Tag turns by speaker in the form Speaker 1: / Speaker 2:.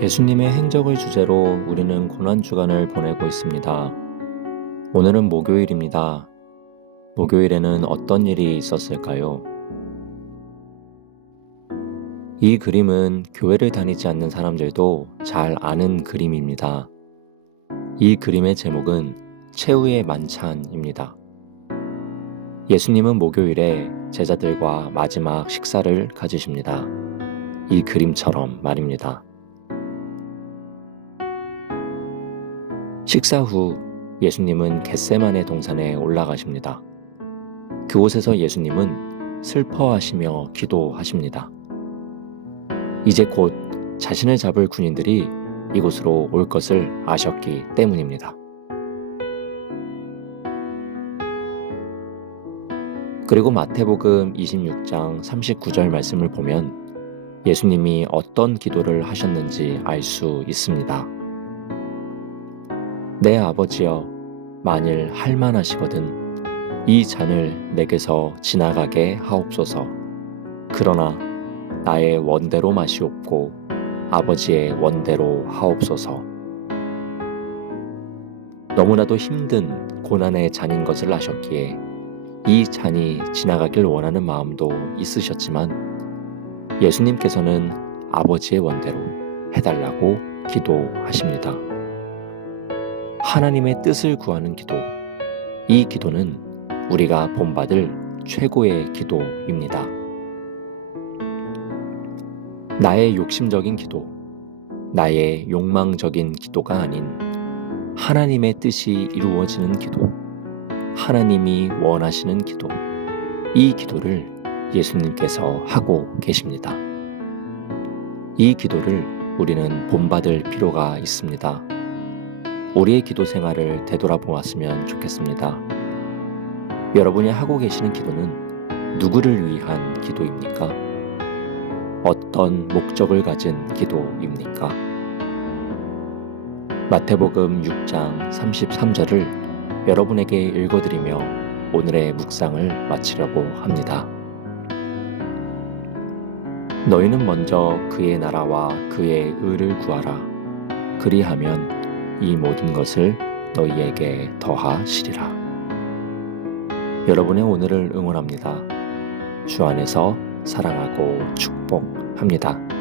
Speaker 1: 예수님의 행적을 주제로 우리는 고난주간을 보내고 있습니다. 오늘은 목요일입니다. 목요일에는 어떤 일이 있었을까요? 이 그림은 교회를 다니지 않는 사람들도 잘 아는 그림입니다. 이 그림의 제목은 최후의 만찬입니다. 예수님은 목요일에 제자들과 마지막 식사를 가지십니다. 이 그림처럼 말입니다. 식사 후 예수님은 겟세만의 동산에 올라가십니다. 그곳에서 예수님은 슬퍼하시며 기도하십니다. 이제 곧 자신을 잡을 군인들이 이곳으로 올 것을 아셨기 때문입니다. 그리고 마태복음 26장 39절 말씀을 보면 예수님이 어떤 기도를 하셨는지 알 수 있습니다. 내 아버지여, 만일 할만하시거든 이 잔을 내게서 지나가게 하옵소서. 그러나 나의 원대로 마시옵고 아버지의 원대로 하옵소서. 너무나도 힘든 고난의 잔인 것을 아셨기에 이 잔이 지나가길 원하는 마음도 있으셨지만 예수님께서는 아버지의 원대로 해달라고 기도하십니다. 하나님의 뜻을 구하는 기도. 이 기도는 우리가 본받을 최고의 기도입니다. 나의 욕심적인 기도, 나의 욕망적인 기도가 아닌 하나님의 뜻이 이루어지는 기도, 하나님이 원하시는 기도, 이 기도를 예수님께서 하고 계십니다. 이 기도를 우리는 본받을 필요가 있습니다. 우리의 기도 생활을 되돌아보았으면 좋겠습니다. 여러분이 하고 계시는 기도는 누구를 위한 기도입니까? 어떤 목적을 가진 기도입니까? 마태복음 6장 33절을 여러분에게 읽어드리며 오늘의 묵상을 마치려고 합니다. 너희는 먼저 그의 나라와 그의 의를 구하라. 그리하면 이 모든 것을 너희에게 더하시리라. 여러분의 오늘을 응원합니다. 주 안에서 사랑하고 축복합니다.